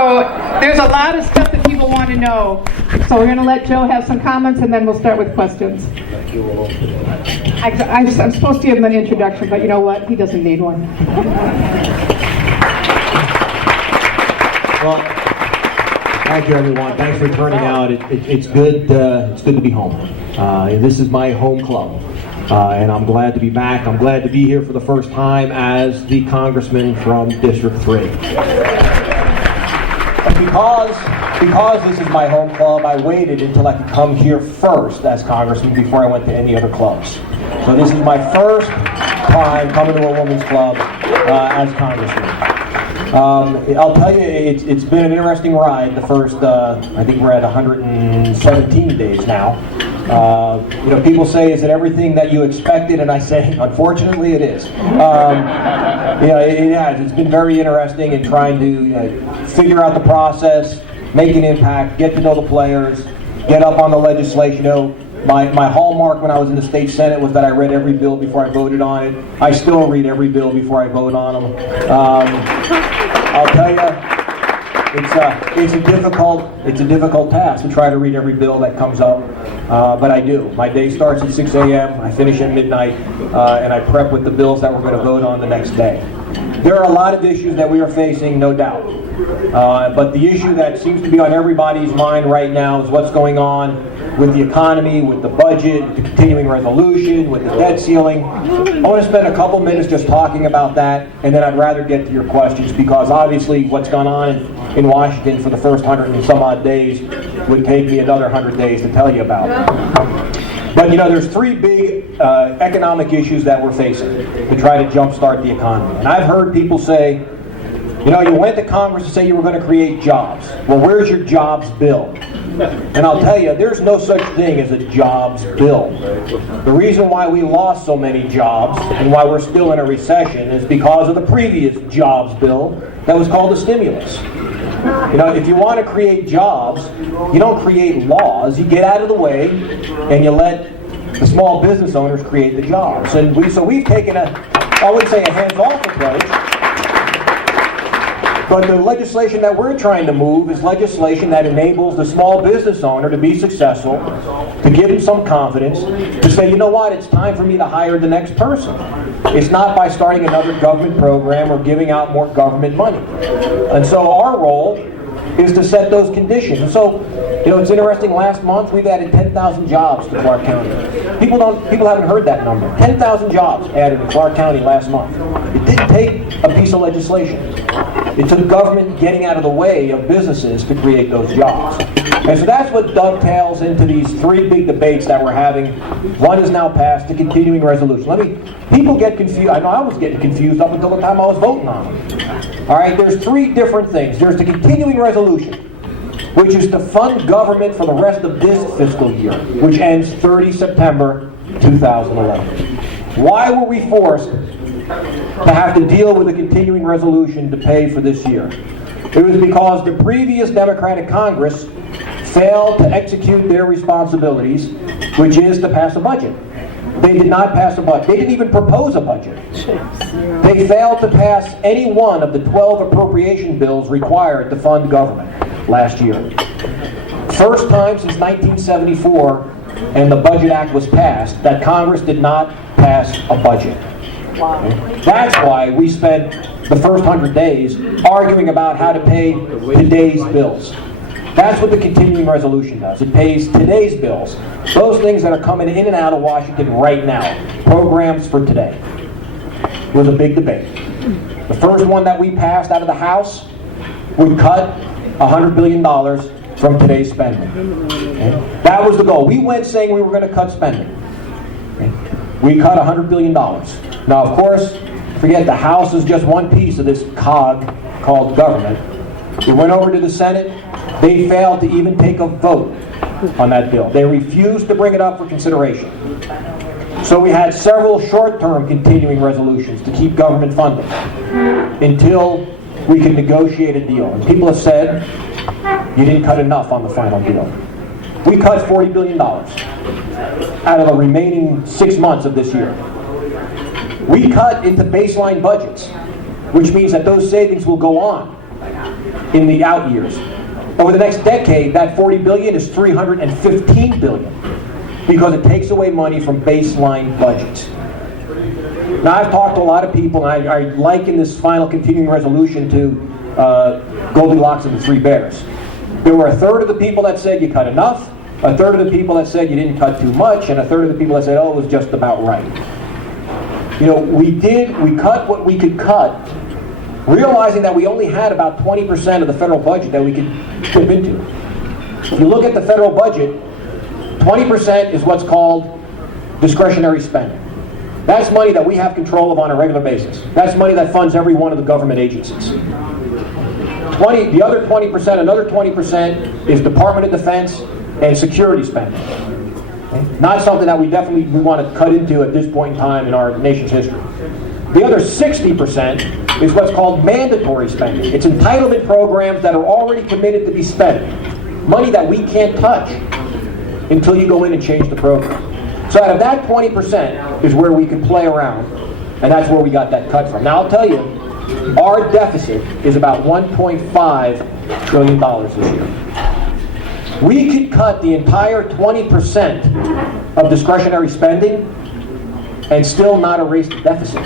So there's a lot of stuff that people want to know. So we're going to let Joe have some comments, and then we'll start with questions. I'm supposed to give him an introduction, but you know what? He doesn't need one. Well, thank you, everyone. Thanks for turning out. It's good to be home. This is my home club, and I'm glad to be back. I'm glad to be here for the first time as the congressman from District 3. Because this is my home club, I waited until I could come here first as congressman before I went to any other clubs. So this is my first time coming to a women's club as congressman. I'll tell you, it's been an interesting ride. The first, I think we're at 117 days now. People say, is it everything that you expected? And I say, unfortunately, it is. It has. It's been very interesting in trying to figure out the process, make an impact, get to know the players, get up on the legislation. My hallmark when I was in the state senate was that I read every bill before I voted on it. I still read every bill before I vote on them. I'll tell you, it's a difficult task to try to read every bill that comes up, but I do. My day starts at 6 a.m., I finish at midnight, and I prep with the bills that we're going to vote on the next day. There are a lot of issues that we are facing, no doubt, but the issue that seems to be on everybody's mind right now is what's going on with the economy, with the budget, with the continuing resolution, with the debt ceiling. I want to spend a couple minutes just talking about that, and then I'd rather get to your questions, because obviously what's gone on in Washington for the first 100 and some odd days would take me another 100 days to tell you about. But there's three big economic issues that we're facing to try to jumpstart the economy. And I've heard people say, you went to Congress to say you were going to create jobs. Well, where's your jobs bill? And I'll tell you, there's no such thing as a jobs bill. The reason why we lost so many jobs and why we're still in a recession is because of the previous jobs bill that was called a stimulus. If you want to create jobs, you don't create laws. You get out of the way and you let the small business owners create the jobs. And we've taken I wouldn't say a hands-off approach, but the legislation that we're trying to move is legislation that enables the small business owner to be successful, to give him some confidence, to say, you know what, it's time for me to hire the next person. It's not by starting another government program or giving out more government money. And so our role is to set those conditions. And so, it's interesting, last month we've added 10,000 jobs to Clark County. People haven't heard that number. 10,000 jobs added to Clark County last month. It didn't take a piece of legislation. It took government getting out of the way of businesses to create those jobs. And so that's what dovetails into these three big debates that we're having. One is now passed, the continuing resolution. People get confused. I know I was getting confused up until the time I was voting on them. All right, there's three different things. There's the continuing resolution, which is to fund government for the rest of this fiscal year, which ends 30 September 2011. Why were we forced to have to deal with a continuing resolution to pay for this year? It was because the previous Democratic Congress failed to execute their responsibilities, which is to pass a budget. They did not pass a budget. They didn't even propose a budget. They failed to pass any one of the 12 appropriation bills required to fund government last year. First time since 1974, and the Budget Act was passed, that Congress did not pass a budget. Wow. That's why we spent the first 100 days arguing about how to pay today's bills. That's what the continuing resolution does. It pays today's bills. Those things that are coming in and out of Washington right now. Programs for today. It was a big debate. The first one that we passed out of the House would cut $100 billion from today's spending. Okay? That was the goal. We went saying we were going to cut spending. Okay? We cut $100 billion. Now, of course, forget the House is just one piece of this cog called government. It went over to the Senate. They failed to even take a vote on that bill. They refused to bring it up for consideration. So we had several short-term continuing resolutions to keep government funding until we could negotiate a deal. And people have said, you didn't cut enough on the final deal. We cut $40 billion out of the remaining 6 months of this year. We cut into baseline budgets, which means that those savings will go on. in the out years. Over the next decade, that $40 billion is $315 billion because it takes away money from baseline budgets. Now, I've talked to a lot of people, and I liken this final continuing resolution to Goldilocks and the Three Bears. There were a third of the people that said you cut enough, a third of the people that said you didn't cut too much, and a third of the people that said, oh, it was just about right. You know, we cut what we could cut, realizing that we only had about 20% of the federal budget that we could dip into. If you look at the federal budget, 20% is what's called discretionary spending. That's money that we have control of on a regular basis. That's money that funds every one of the government agencies. The other 20%, another 20% is Department of Defense and security spending. Okay? Not something that we want to cut into at this point in time in our nation's history. The other 60% is what's called mandatory spending. It's entitlement programs that are already committed to be spent. Money that we can't touch until you go in and change the program. So out of that 20% is where we can play around, and that's where we got that cut from. Now I'll tell you, our deficit is about $1.5 trillion this year. We could cut the entire 20% of discretionary spending and still not erase the deficit.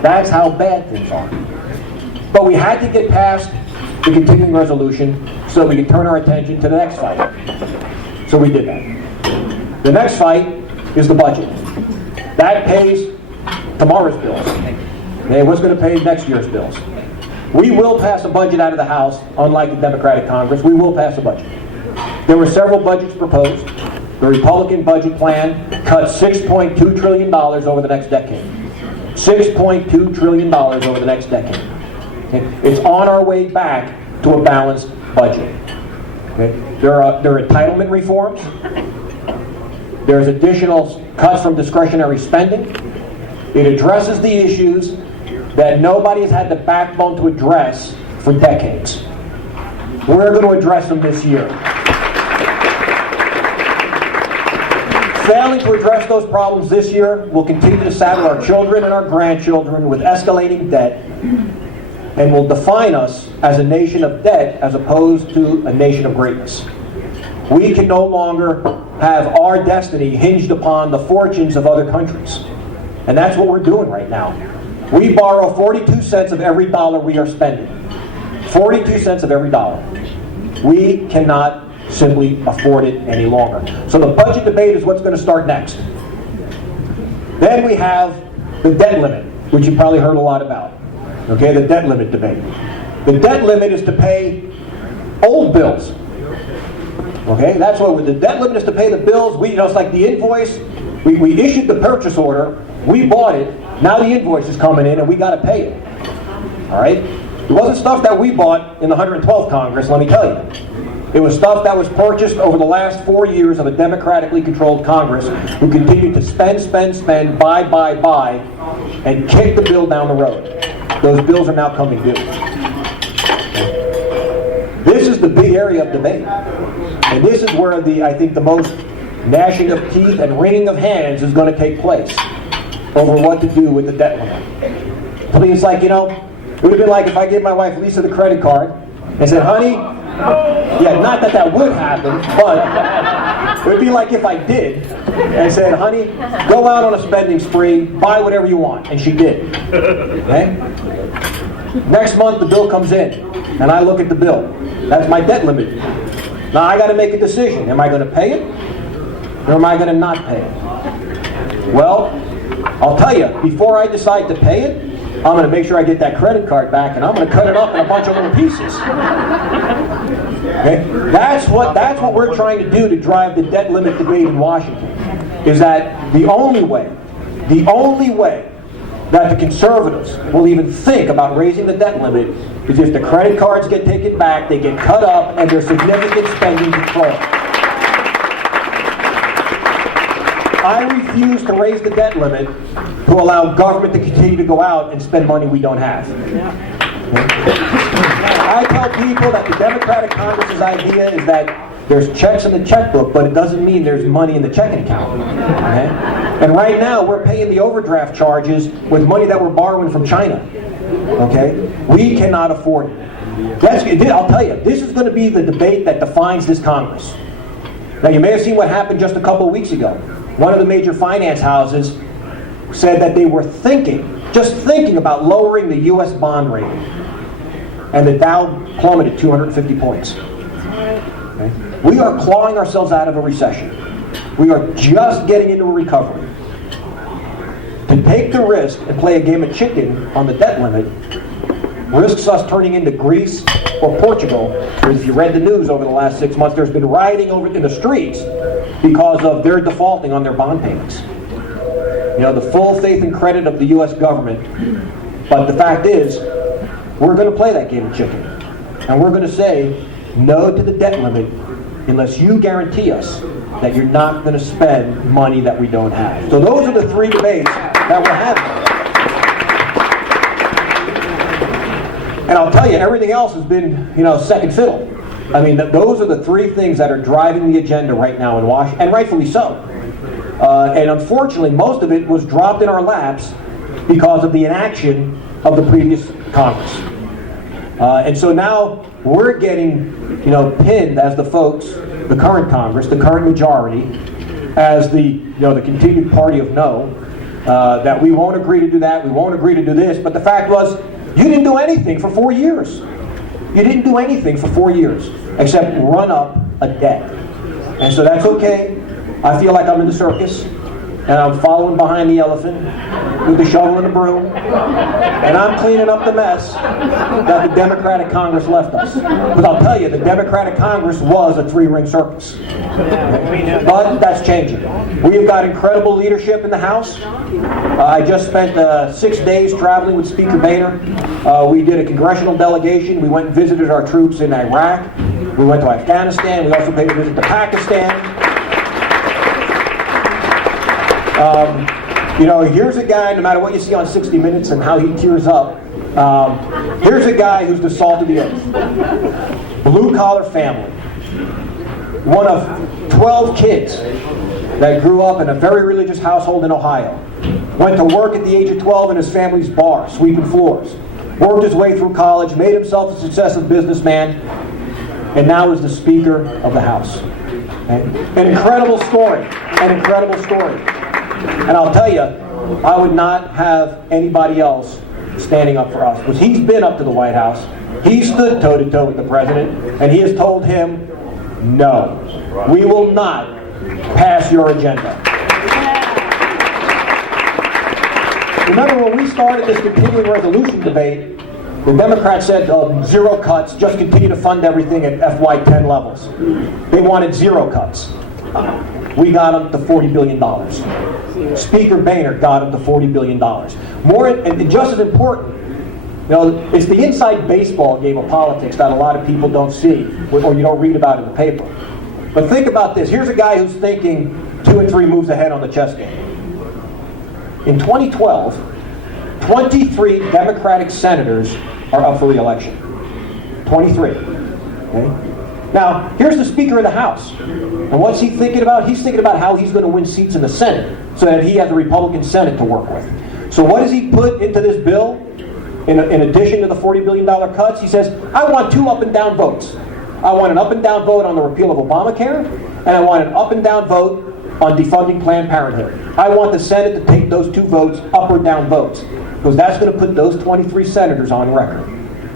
That's how bad things are. But we had to get past the continuing resolution so we could turn our attention to the next fight. So we did that. The next fight is the budget. That pays tomorrow's bills. Okay, what's going to pay next year's bills? We will pass a budget out of the House, unlike the Democratic Congress. We will pass a budget. There were several budgets proposed. The Republican budget plan cut $6.2 trillion over the next decade. $6.2 trillion over the next decade. Okay? It's on our way back to a balanced budget. Okay? There are entitlement reforms. There's additional cuts from discretionary spending. It addresses the issues that nobody has had the backbone to address for decades. We're going to address them this year. Failing to address those problems this year will continue to saddle our children and our grandchildren with escalating debt and will define us as a nation of debt as opposed to a nation of greatness. We can no longer have our destiny hinged upon the fortunes of other countries. And that's what we're doing right now. We borrow 42 cents of every dollar we are spending. 42 cents of every dollar. We cannot simply afford it any longer. So the budget debate is what's going to start next. Then we have the debt limit, which you probably heard a lot about. Okay, the debt limit debate. The debt limit is to pay old bills. Okay, that's what the debt limit is, to pay the bills. It's like the invoice. We issued the purchase order. We bought it. Now the invoice is coming in and we got to pay it. All right? It wasn't stuff that we bought in the 112th Congress, let me tell you. It was stuff that was purchased over the last 4 years of a democratically controlled Congress who continued to spend, buy, and kick the bill down the road. Those bills are now coming due. This is the big area of debate. And this is where I think the most gnashing of teeth and wringing of hands is going to take place over what to do with the debt limit. I mean, it's like, it would have been like if I gave my wife Lisa the credit card and said, honey, yeah, not that that would happen, but it would be like if I did and said, honey, go out on a spending spree, buy whatever you want. And she did. Okay? Next month the bill comes in and I look at the bill. That's my debt limit. Now I got to make a decision. Am I going to pay it or am I going to not pay it? Well, I'll tell you, before I decide to pay it, I'm going to make sure I get that credit card back and I'm going to cut it up in a bunch of little pieces. Okay? That's what we're trying to do to drive the debt limit debate in Washington. Is that the only way that the conservatives will even think about raising the debt limit is if the credit cards get taken back, they get cut up, and there's significant spending control. I refuse to raise the debt limit to allow government to continue to go out and spend money we don't have. I tell people that the Democratic Congress's idea is that there's checks in the checkbook, but it doesn't mean there's money in the checking account. Okay? And right now, we're paying the overdraft charges with money that we're borrowing from China. Okay? We cannot afford it. I'll tell you, this is going to be the debate that defines this Congress. Now, you may have seen what happened just a couple of weeks ago. One of the major finance houses said that they were just thinking about lowering the U.S. bond rate. And the Dow plummeted 250 points. Okay? We are clawing ourselves out of a recession. We are just getting into a recovery. To take the risk and play a game of chicken on the debt limit risks us turning into Greece or Portugal. Because if you read the news over the last 6 months, there's been rioting over in the streets because of their defaulting on their bond payments. You know, the full faith and credit of the U.S. government. But the fact is, we're going to play that game of chicken. And we're going to say no to the debt limit unless you guarantee us that you're not going to spend money that we don't have. So those are the three debates that we're having. And I'll tell you, everything else has been, second fiddle. I mean, those are the three things that are driving the agenda right now in Washington, and rightfully so. And unfortunately, most of it was dropped in our laps because of the inaction of the previous Congress. And so now we're getting, pinned as the folks, the current Congress, the current majority, as the continued party of no, that we won't agree to do that, we won't agree to do this. But the fact was, you didn't do anything for 4 years. You didn't do anything for 4 years except run up a debt. And so that's okay. I feel like I'm in the circus, and I'm following behind the elephant with the shovel and the broom, and I'm cleaning up the mess that the Democratic Congress left us. But I'll tell you, the Democratic Congress was a three-ring circus. But that's changing. We've got incredible leadership in the House. I just spent 6 days traveling with Speaker Boehner. We did a congressional delegation. We went and visited our troops in Iraq. We went to Afghanistan. We also paid a visit to Pakistan. Here's a guy, no matter what you see on 60 Minutes and how he tears up, here's a guy who's the salt of the earth. Blue-collar family. One of 12 kids that grew up in a very religious household in Ohio. Went to work at the age of 12 in his family's bar, sweeping floors. Worked his way through college, made himself a successful businessman, and now is the Speaker of the House. An incredible story. An incredible story. And I'll tell you, I would not have anybody else standing up for us. Because he's been up to the White House. He stood toe-to-toe with the president. And he has told him, no, we will not pass your agenda. Remember when we started this continuing resolution debate, the Democrats said zero cuts, just continue to fund everything at FY10 levels. They wanted zero cuts. We got them to $40 billion. Speaker Boehner got them to $40 billion. More, and just as important, it's the inside baseball game of politics that a lot of people don't see, or you don't read about in the paper. But think about this. Here's a guy who's thinking 2 and 3 moves ahead on the chess game. In 2012, 23 Democratic senators are up for re-election. 23. Okay? Now, here's the Speaker of the House. And what's he thinking about? He's thinking about how he's going to win seats in the Senate so that he has a Republican Senate to work with. So what does he put into this bill in addition to the $40 billion cuts? He says, I want 2 up and down votes. I want an up and down vote on the repeal of Obamacare, and I want an up and down vote on defunding Planned Parenthood. I want the Senate to take those 2 votes, up or down votes, because that's going to put those 23 senators on record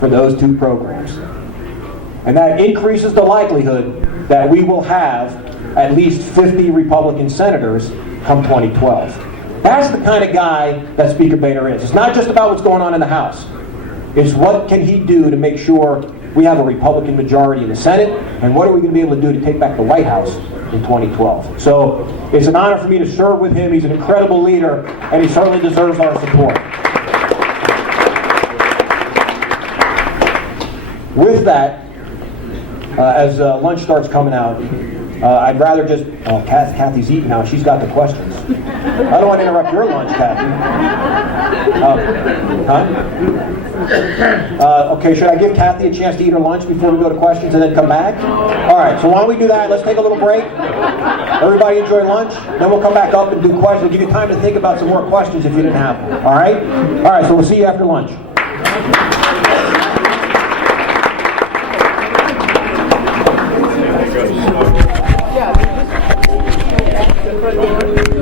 for those 2 programs. And that increases the likelihood that we will have at least 50 Republican senators come 2012. That's the kind of guy that Speaker Boehner is. It's not just about what's going on in the House. It's what can he do to make sure we have a Republican majority in the Senate, and what are we going to be able to do to take back the White House in 2012. So it's an honor for me to serve with him. He's an incredible leader, and he certainly deserves our support. With that, as lunch starts coming out, I'd rather just... Kathy's eating now. She's got the questions. I don't want to interrupt your lunch, Kathy. Okay, should I give Kathy a chance to eat her lunch before we go to questions and then come back? All right, so why don't we do that? Let's take a little break. Everybody enjoy lunch. Then we'll come back up and do questions. We'll give you time to think about some more questions if you didn't have them. All right? All right, so we'll see you after lunch. Pro Tem.